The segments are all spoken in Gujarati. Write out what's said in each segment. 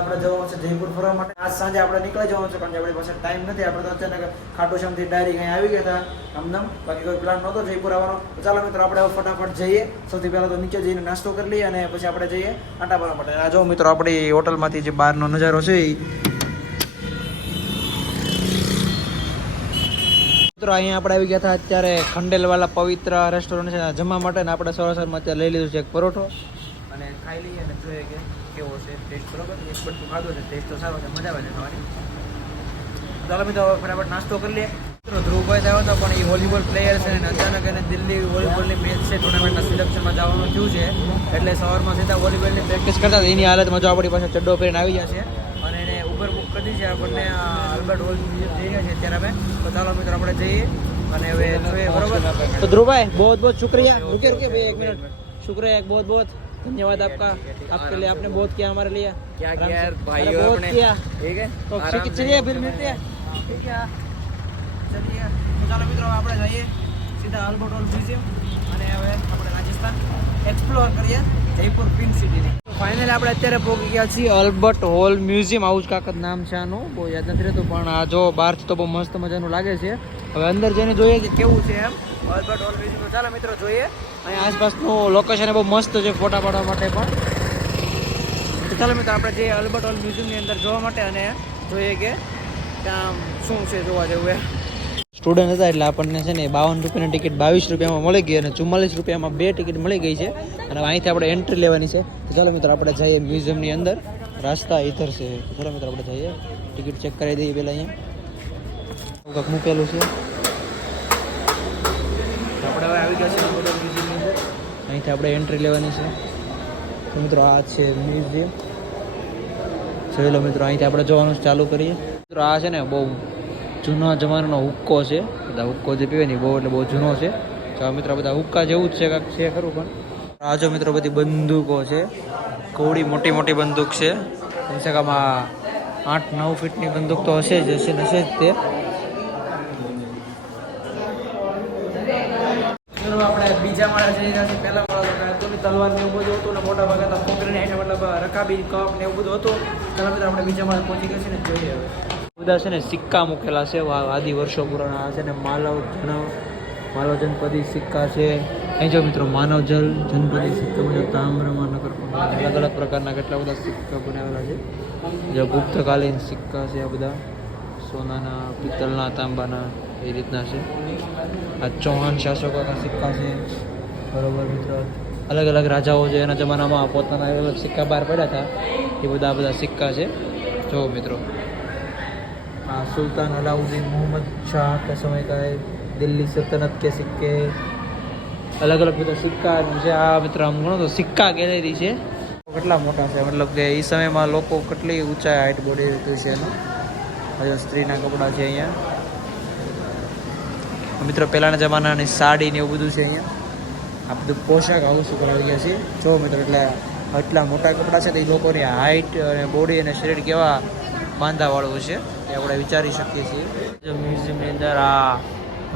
આપણે જવાનું છે જયપુર ફરવા માટે. આજ સાંજે આપણે નીકળી જવાનું છે, કારણ કે આપણી પાસે ટાઈમ નથી, આપણે તો અચાનક શ્યામથી ડાયરી અહીં આવી ગયા હતા આમનામ બાકી કોઈ પ્લાન નહોતો જયપુર આવવાનો. ચાલો મિત્રો, આપણે હવે ફટાફટ જઈએ. સૌથી પહેલાં તો નીચે જઈને નાસ્તો કરી લઈએ અને પછી આપણે જઈએ આટા ભરવા માટે. આ જો મિત્રો, આપણી હોટલમાંથી જે બહારનો નજારો છે એ મિત્રો, અહીંયા આપણે આવી ગયા હતા અત્યારે ખંડેલવાલા પવિત્ર રેસ્ટોરન્ટ છે જમવા માટે ને આપણે સવાર અત્યારે લઈ લીધું છે એક પરોઠો. અને ખાઈ લઈએ અને જોઈએ કે કેવો છે ટેસ્ટ બરાબર? એક બધું ખાધો છે ટેસ્ટ તો સારો છે મજા આવે છે ખાવાની. ચાલો મિત્રો ફટાફટ નાસ્તો કરી લઈએ. ધ્રુવભાઈ આવ્યો હતો પણ એ વોલીબોલ પ્લેયર છે અને અચાનક એને દિલ્હી વોલીબોલની મેચ છે ટુર્નામેન્ટના સિલેક્શનમાં જવાનું થયું છે. એટલે સવારમાં સીધા વોલીબોલની પ્રેક્ટિસ કરતા એની હાલતમાં જો આપણી પાસે ચડ્ડો પહેરીને આવી જશે અને એને ઉબર બુક કરી છે આપણને આલ્બર્ટ હોલ જઈ રહ્યા છે ત્યારે અમે. તો ચાલો મિત્રો આપણે જઈએ અને હવે બરોબર? તો ધ્રુવભાઈ બહુ બહુ શુક્રિયા. રૂકે રૂકે એક મિનિટ. શુક્રિયા એક બહુ બહુ धन्यवाद आपका आपके लिए आपने बहुत किया हमारे लिए क्या आराम किया से- यार अरे भाइयों बहुत अपने किया ठीक है तो आराम ठीक है, से। चलिए फिर मिलते हैं ठीक है ચલીએ તો ચાલો મિત્રો આપણે જઈએ સીધા આલ્બર્ટ હોલ મ્યુઝિયમ અને હવે આપણે રાજસ્થાન એક્સપ્લોર કરીએ જયપુર પિંક સિટી ફાઇનલી આપણે અત્યારે પહોંચી ગયા છીએ આલ્બર્ટ હોલ મ્યુઝિયમ આવું જ કાંક જ નામ છે આનું બહુ યાદ નથી રહેતું પણ આ જો બહારથી તો બહુ મસ્ત મજાનું લાગે છે હવે અંદર જઈને જોઈએ કે કેવું છે એમ આલ્બર્ટ હોલ મ્યુઝિયમ તો ચાલો મિત્રો જોઈએ અહીંયા આસપાસનું લોકેશન બહુ મસ્ત છે ફોટા પાડવા માટે પણ. ચાલો મિત્રો, આપણે જઈએ આલ્બર્ટ હોલ મ્યુઝિયમની અંદર જોવા માટે અને જોઈએ કે ત્યાં શું છે જોવા જેવું એ સ્ટુડન્ટ હતા એટલે આપણને છે ને બાવન રૂપિયાની ટિકિટ બાવીસ રૂપિયામાં મળી ગઈ અને ચુમ્માલીસ રૂપિયામાં બે ટિકિટ મળી ગઈ છે. અને અહીંથી આપણે એન્ટ્રી લેવાની છે. તો ચાલો મિત્રો, આપણે જઈએ મ્યુઝિયમની અંદર. રાસ્તા ઇધર છે. ચાલો મિત્રો, આપણે જઈએ. ટિકિટ ચેક કરાવી દઈએ પહેલાં અહીંયા. કાંઈક મૂકેલું છે. આપણે હવે આવી ગયા છે અહીંથી આપણે એન્ટ્રી લેવાની છે. મિત્રો આ છે મ્યુઝિયમ. જોઈ લો મિત્રો, અહીંથી આપણે જોવાનું ચાલુ કરીએ. મિત્રો આ છે ને બહુ જૂના જમાનાનો હુક્કો છે. બધા હુક્કો જે પીવે ને બહુ એટલે બહુ જૂનો છે. તો મિત્રો બધા હુક્કા જેવું જ છે કાંક છે ખરું પણ. આ જો મિત્રો બધી બંદૂકો છે. કવડી મોટી મોટી બંદૂક છે. કમસે કમ આ આઠ નવ ફીટની બંદૂક તો હશે જ, હશે હશે જ તે. આપણે બીજા માળા જઈ રહ્યા છીએ પહેલા તલવાર ને એવું બધું હતું ને મોટા ભાગે તો કોંકરીને હેઠળ મતલબ રકાબી, કપ ને એવું બધું હતું. ચાલો મિત્રો, આપણે બીજા માળે પહોંચી ગયા છે ને જોઈએ બધા છે ને સિક્કા મૂકેલા છે આદિ વર્ષો પુરાણા છે ને માલવ જનવ માલવ જનપદી સિક્કા છે. અહીં જો મિત્રો, માનવ જલ જનપદી સિક્કા મુજબ તામ્રમાં નગર અલગ અલગ પ્રકારના કેટલા બધા સિક્કા બનાવેલા છે. જે ગુપ્તકાલીન સિક્કા છે આ બધા. સોનાના પિત્તળના તાંબાના, એ રીતના છે. આ ચૌહાણ શાસકોના સિક્કા છે. બરોબર મિત્રો? અલગ અલગ રાજાઓ જે એના જમાનામાં પોતાના અલગ સિક્કા બહાર પડ્યા હતા, એ બધા બધા સિક્કા છે. જો મિત્રો. આ સુલતાન અલાઉદ્દીન મોહમ્મદ શાહ કે સમય કહે દિલ્હી સલ્તનત કે સિક્કે અલગ અલગ બધા સિક્કા છે આ મિત્ર આમ ગણો તો સિક્કા ગેલેરી છે. કેટલા મોટા છે? મતલબ કે એ સમયમાં લોકો કેટલી ઊંચા હાઈટ બોડી હતું છે હજુ સ્ત્રીના કપડાં છે અહીંયા. મિત્રો, પહેલાંના જમાનાની સાડી ને એવું બધું છે અહીંયા. આ બધું પોશાક હાઉસ ઉપર આવી ગયા છે? જો મિત્રો એટલે આટલા મોટા કપડાં છે તો એ લોકોની હાઇટ અને બોડી અને શરીર કેવા બાંધાવાળું છે એ આપણે વિચારી શકીએ છીએ. જો મ્યુઝિયમની અંદર આ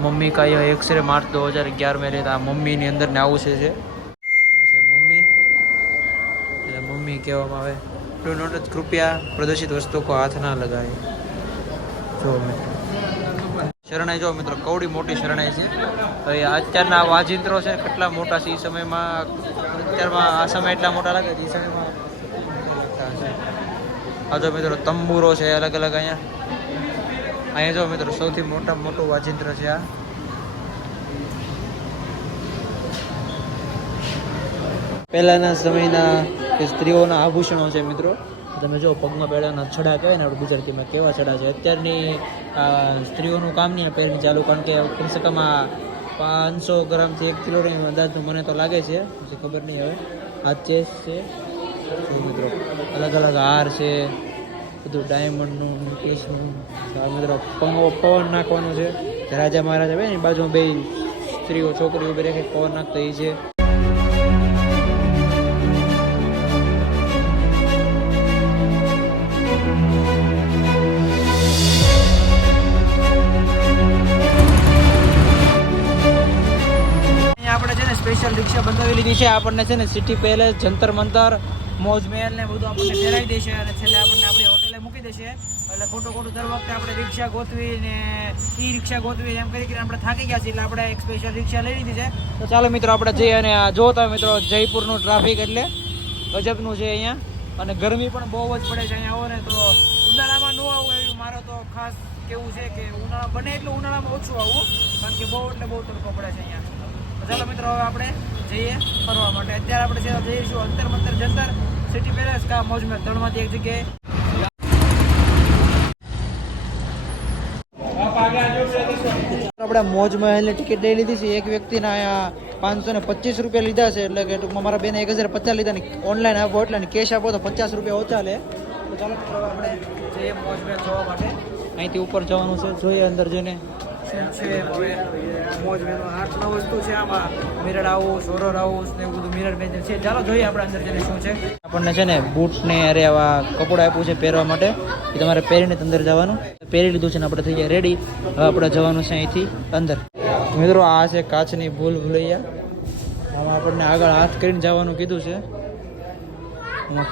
મમ્મી કા એક્સરે માર્ચ દો હજાર અગિયાર મેં રહેતા મમ્મીની અંદર ને આવું છે મમ્મી? એટલે મમ્મી કહેવામાં આવે ટુ નોટ કૃપયા પ્રદર્શિત વસ્તુ કો હાથ ના લગાવે જો મિત્રો શરણાઈ જો મિત્રો, કવડી મોટી શરણાઈ છે. હવે અત્યારના વાજિંત્રો છે, કેટલા મોટા છે એ સમયમાં, અત્યારમાં આ સમય એટલા મોટા લાગે છે એ સમયમાં. આ જો મિત્રો, તંબુરો છે, અલગ અલગ અહીંયા. અહીંયા જો મિત્રો, સૌથી મોટા મોટું વાજિંત્ર છે આ. પહેલાંના સમયના સ્ત્રીઓના આભૂષણો છે મિત્રો. તમે જો પગમાં પહેલાના છડા કહેવાય ને આપણે ગુજરાતીમાં કેવા છડા છે. અત્યારની સ્ત્રીઓનું કામ નહીં પહેરવી ચાલુ, કારણ કે કમસે કમ આ પાંચસો ગ્રામથી એક કિલોની અંદાજનું મને તો લાગે છે. પછી ખબર નહીં હવે. આ ચેસ છે. મિત્રો, અલગ અલગ હાર છે. બધું ડાયમંડનું નેકલેસનું આ મિત્રો પંગો પવન નાખવાનો છે. રાજા મહારાજા બે ને બાજુમાં બે સ્ત્રીઓ, છોકરીઓ બે રેખે, પવન નાખતા એ છે. બંધાવી છે. આપણને છે ને સિટી પેલેસ જંતર મંતર, મોજ મહેલ ને બધું આપણને ફેરાઈ દેશે અને છેલ્લે આપણને આપણી હોટેલે મૂકી દેશે. એટલે ખોટું ખોટું દર વખતે આપણે રિક્ષા ગોતવી ને ઈ રિક્ષા ગોતવી એમ કરી આપણે થાકી ગયા છીએ. એટલે આપણે એક સ્પેશિયલ રિક્ષા લઈ લીધી છે. તો ચાલો મિત્રો, આપણે જઈએ અને જો તમે મિત્રો જયપુરનું ટ્રાફિક એટલે ગજબનું છે અહીંયા. અને ગરમી પણ બહુ જ પડે છે અહીંયા આવો ને. તો ઉનાળામાં ન આવું એવું મારો તો ખાસ કેવું છે કે ઉનાળા બને એટલું ઉનાળામાં ઓછું આવું, કારણ કે બહુ એટલે બહુ તડકો પડે છે અહીંયા. ચાલો મિત્રો, હવે આપણે જઈએ ફરવા માટે. અત્યારે આપણે સીધા જઈશું અંતર મંતર જંતર સિટી પેલેસ કા મોજ મેં ત્રણમાંથી એક જગ્યાએ. આપણે મોજ મહેલની ટિકિટ લઈ લીધી છે. એક વ્યક્તિના અહીંયા પાંચસો ને પચીસ રૂપિયા લીધા છે, એટલે કે ટૂંકમાં મારા બેને એક હજાર પચાસ લીધા ઓનલાઈન આપો એટલે કેશ આપો તો પચાસ રૂપિયા ઓછા લે. તો ચાલો આપણે જઈએ મોજ મહેલ જોવા માટે. અહીંથી ઉપર જવાનું છે, જોઈએ અંદર જઈને. શું છે હવે મોજ મેનો આઠ નવ વસ્તુ છે આમાં. મિરર હાઉસ હોરર હાઉસ ને એવું બધું મિરર મેજર છે. ચાલો જોઈએ આપણે અંદર જઈને શું છે. આપણને છે ને બૂટ ને અરે આવા કપડાં આપ્યું છે પહેરવા માટે. એ તમારે પહેરીને અંદર જવાનું. પહેરી લીધું છે ને આપણે થઈ ગયા રેડી હવે આપણે જવાનું છે અહીંથી અંદર. મિત્રો આ છે કાચની ભૂલ ભૂલૈયા. આમાં આપણને આગળ હાથ કરીને જવાનું કીધું છે.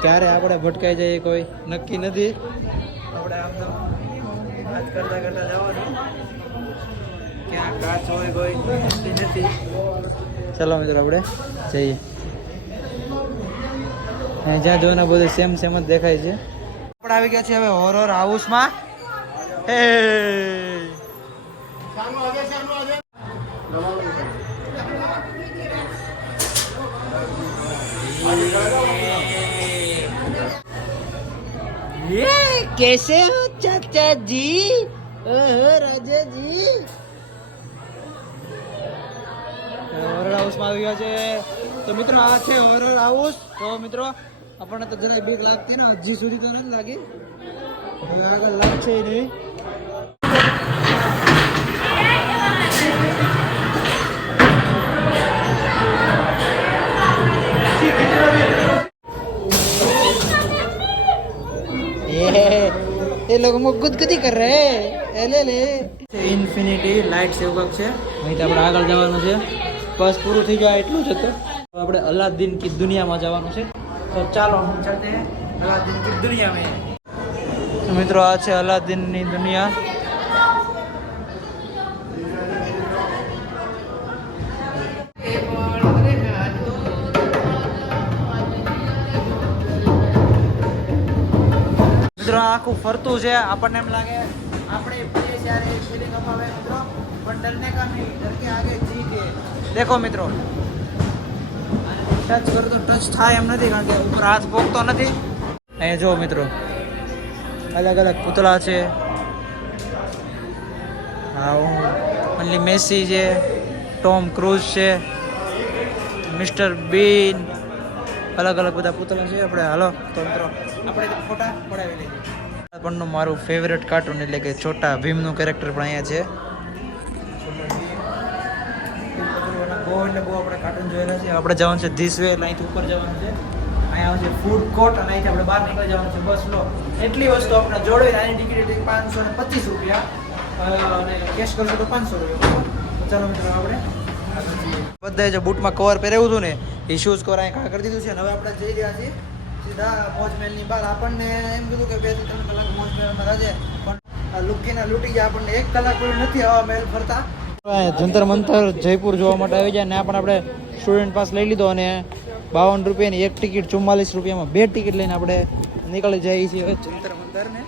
ક્યારે આપણે ભટકાઈ જઈએ કોઈ નક્કી નથી. આપણે આમ હાથ કરતા કરતા જવાનું ક્યાં કાચ હોય કોઈ નક્કી નથી ચલો મિત્રો આપણે જઈએ અને જ્યાં જો ને બધું સેમ સેમ જ દેખાય છે આપણે આવી ગયા છે હવે હોરર હાઉસમાં હે ये कैसे हो चाचा जी ओहो राजा जी હોરર હાઉસમાં આવી ગયા છે તો મિત્રો આ છે હોરર હાઉસ તો મિત્રો આપણને તો જરાય બીક લાગતી ને હજી સુધી તો નથી લાગી હવે આગળ લાગશે નહીં ये ये लोग मुझ गुदगुदी कर रहे हैं ले ले ઇન્ફિનિટી લાઇટ સેવ કાક છે અહીંથી આપણે આગળ જવાનું છે બસ પૂરું થઈ જાય એટલું જ હતું. આપણે અલાદીન કી દુનિયામાં જવાનું છે. તો ચાલો, હું ચલતે અલાદીન કી દુનિયામાં મિત્રો, આ છે અલાદીનની દુનિયા. મિત્રો આખું ફરતું છે. આપણને એમ લાગે, આપણે પીએ ત્યારે ફિલિંગ અપાવે મિત્રો, પણ ડરને કા નહીં. ડર કે આગે જી કે દેખો મિત્રો. ટચ કરું તો ટચ થાય એમ નથી, કારણ કે ઉપર હાથ પોકતો નથી. અહીંયા જુઓ મિત્રો. અલગ અલગ પૂતળા છે. હા ઓનલી મેસી છે, ટોમ ક્રૂઝ છે, મિસ્ટર બીન. અલગ અલગ બધા પૂતળા છે. આપણે હાલો, તો મિત્રો, આપણે ફોટા પડાવી લઈએ. પણ મારું ફેવરેટ કાર્ટૂન એટલે કે છોટા ભીમનું કેરેક્ટર પણ અહીંયા છે. બહુ એટલે બહુ આપણે કાર્ટૂન જોયેલા છે. આપણે જવાનું છે ધીસ વે એટલે અહીંથી ઉપર જવાનું છે. અહીંયા આવશે ફૂડ કોર્ટ અને અહીંથી આપણે બહાર નીકળી જવાનું છે. બસ લો. એટલી વસ્તુ આપણે જોડવી આની ટિકિટ પાંચસો ને પચીસ રૂપિયા. અને કેશ કરશો તો પાંચસો રૂપિયા ચાલો મિત્રો, આપણે બધા જે બૂટમાં કવર પહેરેવું હતું ને, એ શૂઝ કવર અહીં કાઢી દીધું છે. હવે આપણે જઈ રહ્યા છીએ સીધા મોજ મહેલની બહાર. આપણને એમ કીધું કે બેથી ત્રણ કલાક મોજ મહેલમાં રાજે પણ લુકીને લૂંટી ગયા. આપણને એક કલાક નથી આવા મહેલ ફરતા. જંતર મંતર જયપુર જોવા માટે આવી જાય ને પણ આપણે સ્ટુડન્ટ પાસ લઈ લીધો અને બાવન રૂપિયાની એક ટિકિટ ચુમ્માલીસ રૂપિયામાં બે ટિકિટ લઈને આપણે નીકળી જઈએ છીએ. હવે જંતર મંતર ને?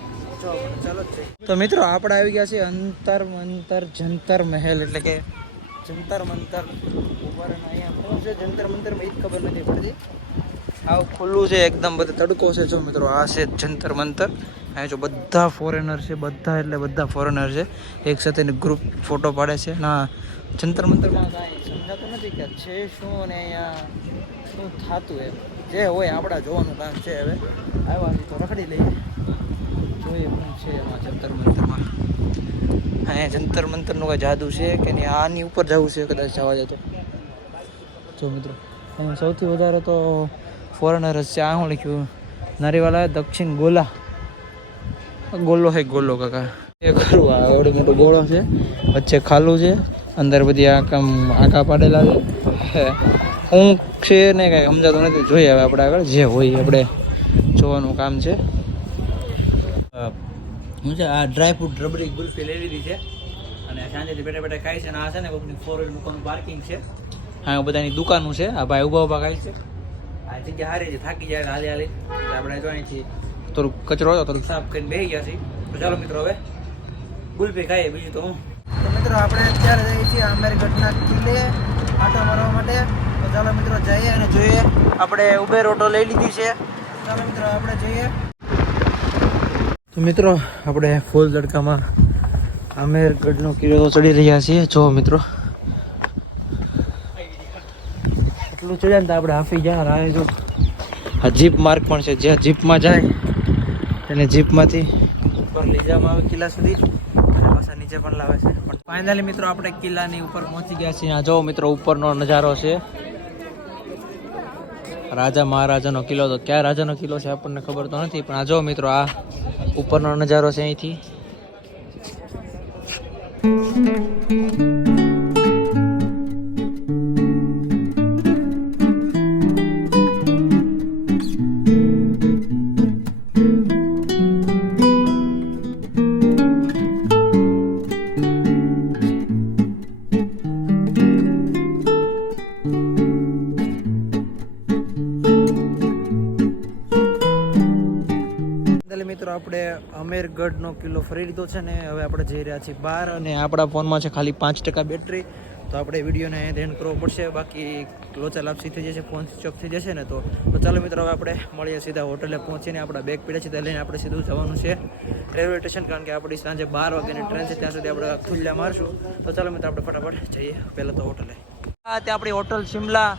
ચાલો તો મિત્રો આપણે આવી ગયા છે અંતર મંતર જંતર મહેલ એટલે કે જંતર મંતર. ઉપર અહીંયા શું છે જંતર મંતરમાં એ જ ખબર નથી પડતી. આવું ખુલ્લું છે, એકદમ બધો તડકો છે. જો મિત્રો, આ છે જંતર મંતર. અહીંયા જો બધા ફોરેનર છે, બધા એટલે બધા ફોરેનર છે. એક સાથે ગ્રુપ ફોટો પાડે છે. ના, જંતર મંતરમાં કાંઈ સમજાતું નથી કે છે શું અને અહીંયા શું થતું એમ. જે હોય આપણા જોવાનું કામ છે હવે. આવ્યા તો રખડી લઈએ. જોઈએ પણ છે એમાં જંતર મંતરમાં. અહીંયા જંતર મંતરનું કાંઈ જાદુ છે કે નહીં? આની ઉપર જવું છે કદાચ જવા જતો જો મિત્રો સૌથી વધારે તો ફોરેનર છે આ શું લખ્યું? નરીવાલા, દક્ષિણ ગોલા. ગોલો હે ગોલો, કાકા. એ ખરું, આ એવડો મોટો ગોળો છે. વચ્ચે ખાલું છે. અંદર બધી આંકા આંકા પાડેલા છે. ઊંઘ છે ને કાંઈ સમજાતું નથી. જોઈએ હવે આપણે આગળ. જે હોય આપણે જોવાનું કામ છે. હું છે, આ ડ્રાય ફ્રૂટ રબડી ગુલ્ફી લઈ લીધી છે. અને સાંજેથી બેઠા બેઠા ખાય છે અને આ છે ને કોઈકની ફોર વ્હીલ મૂકવાનું પાર્કિંગ છે. હા, બધાની દુકાનું છે. આ ભાઈ ઊભા ઊભા ખાય છે. આ જગ્યા હારી છે થાકી જાય હાલી હાલી. એટલે આપણે જો અહીંથી થોડુંક કચરો હતો થોડુંક સાફ કરીને બેસી ગયા છે તો ચાલો મિત્રો હવે ગુલ્ફી ખાઈએ બીજું તો હું. તો મિત્રો આપણે અત્યારે જઈએ છીએ અમેરિકટના કિલ્લે આટો મારવા માટે. તો ચાલો મિત્રો જઈએ અને જોઈએ આપણે ઉબેર ઓટો લઈ લીધી છે. ચાલો મિત્રો આપણે જઈએ. તો મિત્રો આપણે ફૂલ તડકામાં આમેરગઢનો કિલ્લો તો ચડી રહ્યા છીએ. જો મિત્રો. એટલું ચડ્યા ને આપણે હાફી ગયા રાહે જો આ જીપ માર્ગ પણ છે. જ્યાં જીપમાં જાય એને જીપમાંથી ઉપર લઈ જવામાં આવે કિલ્લા સુધી. અને નીચે પણ લાવે છે. પણ ફાઇનલી મિત્રો આપણે કિલ્લાની ઉપર પહોંચી ગયા છીએ. આ જો મિત્રો ઉપરનો નજારો છે. રાજા મહારાજાનો કિલ્લો તો ક્યાં રાજાનો કિલ્લો છે આપણને ખબર તો નથી, પણ આ જો મિત્રો આ ઉપરનો નજારો છે અહીંથી. લીધો છે ને હવે આપણે જઈ રહ્યા છીએ બહાર અને આપણા ફોનમાં છે ખાલી પાંચ ટકા બેટરી. તો આપણે વિડીયોને એન્ડ કરવો પડશે. બાકી લોચા લાપસી થઈ જશે, ફોન સ્વિચ ઓફ થઈ જશે ને તો. તો ચાલો મિત્રો, હવે આપણે મળીએ સીધા હોટલે પહોંચીને આપણા બેગ પીડ્યા છે ત્યાં લઈને આપણે સીધું જવાનું છે રેલવે સ્ટેશન કારણ કે આપણી સાંજે બાર વાગ્યાની ટ્રેન છે, ત્યાં સુધી આપણે ખુલ્લા મારશું. તો ચાલો મિત્રો, આપણે ફટાફટ જઈએ પહેલાં તો હોટલે. હા ત્યાં આપણી હોટલ, શિમલા.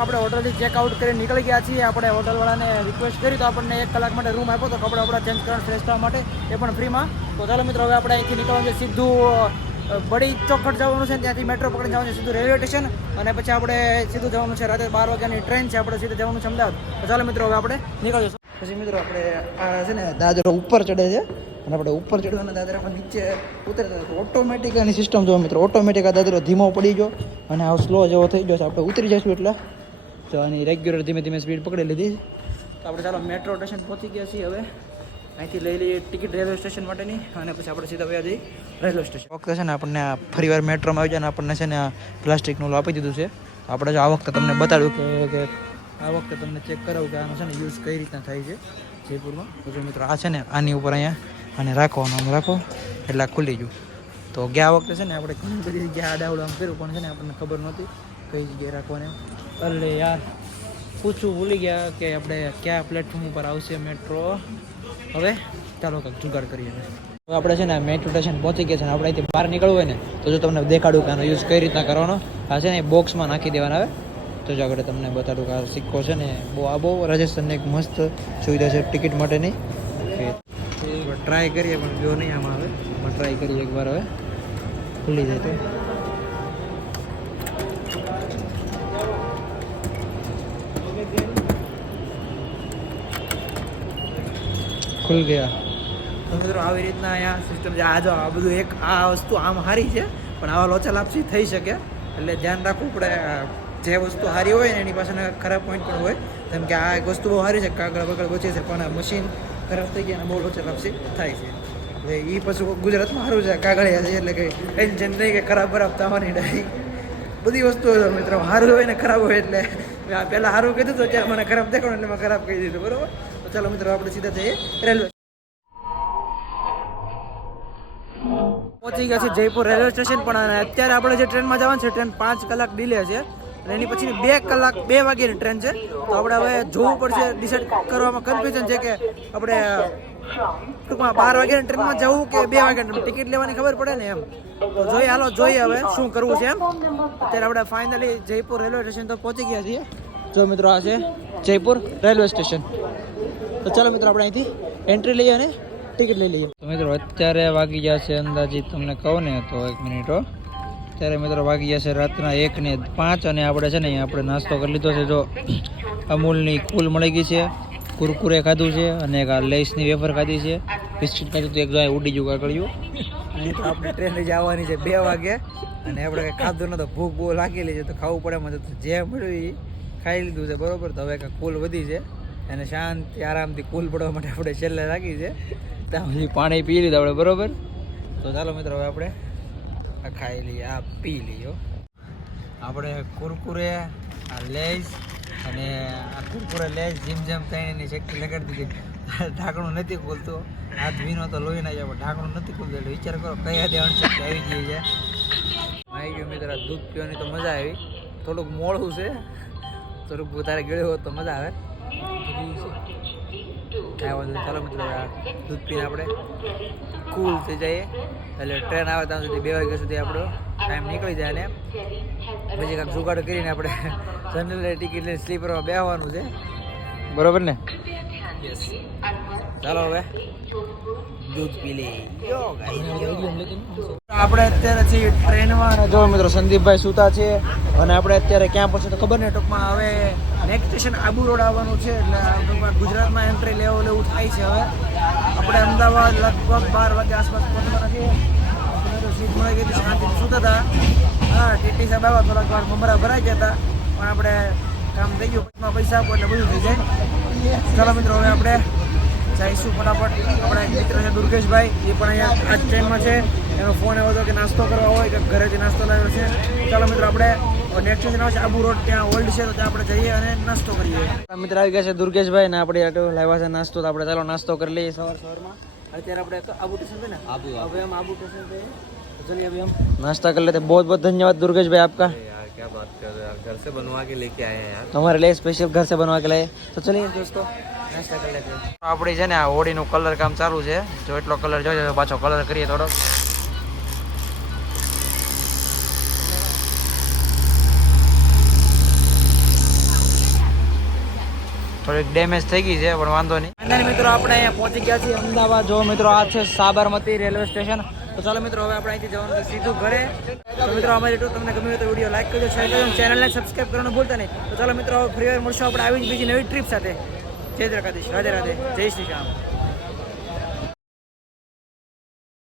આપણે હોટલથી ચેકઆઉટ કરી નીકળી ગયા છીએ. આપણે હોટલવાળાને રિક્વેસ્ટ કરી તો આપણને એક કલાક માટે રૂમ આપ્યો તો કપડાં આપણા ચેન્જ કરવા ફ્રેશ માટે એ પણ ફ્રીમાં તો ચાલો મિત્રો, હવે આપણે અહીંથી નીકળવાનું છે સીધું બળી ચોકડ જવાનું છે. ત્યાંથી મેટ્રો પકડીને જવાનું છે સીધું રેલવે સ્ટેશન અને પછી આપણે સીધું જવાનું છે રાતે બાર વાગ્યાની ટ્રેન છે. આપણે સીધું જવાનું છે અમદાવાદ. ચાલો મિત્રો, હવે આપણે નીકળીશું પછી મિત્રો, આપણે આ છે ને દાદરો ઉપર ચડે છે. અને આપણે ઉપર ચડવાના દાદરામાં નીચે ઉતરે ઓટોમેટિક એની સિસ્ટમ જોવા મિત્રો. ઓટોમેટિક આ દાદરો ધીમો પડી ગયો અને આ સ્લો જેવો થઈ ગયો છે. આપણે ઉતરી જઈશું એટલે તો આની રેગ્યુલર ધીમે ધીમે સ્પીડ પકડી લીધી. તો આપણે ચાલો મેટ્રો સ્ટેશન પહોંચી ગયા છીએ હવે. અહીંથી લઈ લઈએ ટિકિટ રેલવે સ્ટેશન માટેની અને પછી આપણે સીધા વ્યા રેલવે સ્ટેશન વખતે છે ને આપણને ફરીવાર મેટ્રોમાં આવી જાય ને આપણને છે ને પ્લાસ્ટિકનું આપી દીધું છે. આપણે જો આ વખતે તમને બતાડ્યું કે આ વખતે તમને ચેક કરાવું કે આનો છે ને યુઝ કઈ રીતના થાય છે જયપુરમાં. તો જો મિત્રો, આ છે ને આની ઉપર અહીંયા અને રાખવાનું આમ રાખો, એટલે ખુલી ગયું. તો ગયા વખતે છે ને આપણે ઘણી બધી જગ્યાએ આડાવડું આમ કર્યું, પણ છે ને આપણને ખબર નહોતી કઈ જગ્યાએ રાખવાની. અરે યાર પૂછવું ભૂલી ગયા કે આપણે કયા પ્લેટફોર્મ ઉપર આવશે મેટ્રો હવે ચાલો કંઈક જુગાડ કરીએ હવે. આપણે છે ને મેટ્રો સ્ટેશન પહોંચી ગયા છે ને આપણે અહીંથી બહાર નીકળવું હોય ને, તો જો તમને દેખાડું કે આનો યુઝ કઈ રીતના કરવાનો, આ છે ને બોક્સમાં નાખી દેવાના આવે તો જો આગળ તમને બતાડું કે આ સિક્કો છે ને બહુ, આ બહુ રાજસ્થાનની એક મસ્ત સુવિધા છે ટિકિટ માટેની. ટ્રાય કરીએ, પણ જો નહીં આમાં આવે પણ ટ્રાય કરીએ એકવાર હવે. ખુલી જાય તો. ખુલ ગયા. મિત્રો આવી રીતના અહીંયા સિસ્ટમ છે આ જો આ બધું એક આ વસ્તુ આમ સારી છે, પણ આવા લોચા લાપસી થઈ શકે. એટલે ધ્યાન રાખવું પડે જે વસ્તુ સારી હોય ને એની પાસે ખરાબ પોઈન્ટ પણ હોય. જેમ કે આ એક વસ્તુ બહુ સારી છે, કાગળ બગડ બચી છે, પણ મશીન ખરાબ થઈ ગયા અને બહુ લોચા લાપસી થાય છે. એટલે એ પછી ગુજરાતમાં સારું છે, કાગળિયા છે, એટલે કંઈ ટેન્શન નહીં કે ખરાબ ખરાબ થવાની ડાય બધી વસ્તુઓ મિત્રો સારું હોય ને ખરાબ હોય એટલે. પહેલાં સારું કીધું તો ત્યારે મને ખરાબ દેખાડું એટલે મેં ખરાબ કહી દીધું, બરોબર? ચાલો મિત્રો, આપણે સીધા જઈએ રેલવે. પહોંચી ગયા છે જયપુર રેલવે સ્ટેશન પણ અત્યારે આપણે જે ટ્રેનમાં જવાનું છે, ટ્રેન પાંચ કલાક ડિલે છે અને એની પછી બે કલાક, બે વાગ્યાની ટ્રેન છે. તો આપણે હવે જોવું પડશે ડિસાઇડ કરવામાં કન્ફ્યુઝન છે કે આપણે ટૂંકમાં બાર વાગ્યાની ટ્રેનમાં જવું કે બે વાગ્યાની? ટિકિટ લેવાની ખબર પડે ને એમ. તો જોઈએ હાલો, જોઈએ હવે શું કરવું છે એમ. અત્યારે આપણે ફાઇનલી જયપુર રેલવે સ્ટેશન તો પહોંચી ગયા છીએ. જો મિત્રો, આ છે જયપુર રેલવે સ્ટેશન. તો ચાલો મિત્રો આપણે અહીંથી એન્ટ્રી લઈએ અને ટિકિટ લઈ લઈએ. તો મિત્રો અત્યારે વાગી ગયા છે અંદાજિત તમને કહું ને તો એક મિનિટો અત્યારે મિત્રો વાગી ગયા છે રાતના એક ને પાંચ અને આપણે છે ને આપણે નાસ્તો કરી લીધો છે. જો અમૂલની કુલ મળી ગઈ છે કુરકુરે ખાધું છે અને એક આ લેસની વેફર ખાધી છે. બિસ્કિટ ખાધું તો એક જો ઉડી ગયું કાકડિયું. તો આપણે ટ્રેન લઈ જવાની છે બે વાગે અને આપણે કંઈ ખાધું નતો ભૂખ બહુ લાગેલી છે તો ખાવું પડે મતલબ જે મળ્યું એ ખાઈ લીધું છે બરોબર? તો હવે કાંઈ કુલ વધી છે. અને શાંતિ આરામથી કુલ પડવા માટે આપણે છેલ્લે રાખી છે. ત્યાં સુધી પાણી પી લીધું આપણે બરોબર? તો ચાલો મિત્રો હવે આપણે આ ખાઈ લઈએ આ પી લઈએ. આપણે કુરકુરે આ લેઝ અને આ કુરકુરે લેઝ જેમ જેમ એની શક્તિ લગાડી દીધી ઢાંકણું નથી ખોલતું. હાથ ભીનો તો લોહી ના જાય પણ ઢાંકણું નથી ખોલતું એટલે વિચાર કરો કયા દેવાનું અણશક્તિ આવી ગઈ છે. આવી ગયું મિત્ર દૂધ પીવાની તો મજા આવી. થોડુંક મોડું છે. થોડુંક વધારે ગળ્યું હોત તો મજા આવે. કાંઈ વાંધો નહીં. ચાલો મિત્રો દૂધ પીને આપણે કુલ થઈ જઈએ. એટલે ટ્રેન આવે ત્યાં સુધી બે વાગ્યા સુધી આપણો ટાઈમ નીકળી જાય અને પછી કાંઈક જુગાડ કરીને આપણે જનરલ ટિકિટ લઈને સ્લીપરમાં બેસવાનું છે. બરોબર ને? યસ ચાલો હવે. દૂધ પી લઈએ. આપણે અત્યારે છીએ ટ્રેનમાં અને જો મિત્રો સંદીપભાઈ સુતા છે. અને આપણે અત્યારે ક્યાં પહોંચે તો ખબર નહીં ટૂંકમાં હવે નેક્સ્ટ આબુ રોડ આવવાનું છે, એટલે ગુજરાતમાં એન્ટ્રી લેવલ એવું થાય છે હવે. આપણે અમદાવાદ લગભગ બાર વાગે આસપાસ પહોંચવાના છીએ. આપણે તો સીટ મળી ગઈ હતી, શાંતિથી સુતા હતા. હા, ટીટી સાહેબ આવ્યા થોડાક વાર, મમરા ભરાઈ ગયા હતા. પણ આપણે કામ થઈ ગયું, પૈસા આપો એટલે બધું થઈ જાય. ચાલો મિત્રો, હવે આપણે જઈશું ફટાફટ. આપણા મિત્ર છે દુર્ગેશભાઈ, એ પણ અહીંયા આ ટ્રેનમાં છે. એનો ફોન આવ્યો હતો કે નાસ્તો કરવા હોય, કે ઘરેથી નાસ્તો લાવ્યો છે. ચાલો મિત્રો, આપણે અને આબુ રોડ ત્યાં ઓલ્ડ છે તો આપણે જઈએ અને નાસ્તો કરીએ. મિત્ર આવી ગયા છે દુર્ગેશભાઈ ને આપણે આટો લાવ્યા છે નાસ્તો તો આપણે ચાલો નાસ્તો કરી લઈએ સવાર સવારમાં. અત્યારે આપણે આબુ સ્ટેશન ને? આબુ હવે આમ આબુ સ્ટેશન છે. ચલિए अभी हम नाश्ता कर लेते बहुत बहुत धन्यवाद दुर्गेश भाई आपका यार क्या बात कर रहे हो यार घर से बनवा के लेके आए हैं यार हमारे लिए स्पेशल નાસ્તા કરી લેते આપણે છે ને હોડીનું કલર કામ ચાલુ છે. જો એટલો કલર જોઈએ પાછો કલર કરીએ થોડો થોડીક ડેમેજ થઈ ગઈ છે, પણ વાંધો નહીં. ફાઇનલી મિત્રો, આપણે અહીંયા પહોંચી ગયા છીએ અમદાવાદ. જો મિત્રો, આ છે સાબરમતી રેલવે સ્ટેશન. તો ચાલો મિત્રો, હવે આપણે અહીંથી જવાનું સીધું ઘરે. તો મિત્રો, અમારી YouTube તમને હોય તો વીડિયો લાઈક કરજો, શેર કરજો ચેનલને સબસ્ક્રાઈબ કરવાનું ભૂલતા નહીં. તો ચાલો મિત્રો, ફરી વાર મળશું આપણે આવી બીજી નવી ટ્રીપ સાથે. જય દ્વારકાધીશ. રાધે રાધે. જય શ્રી રામ.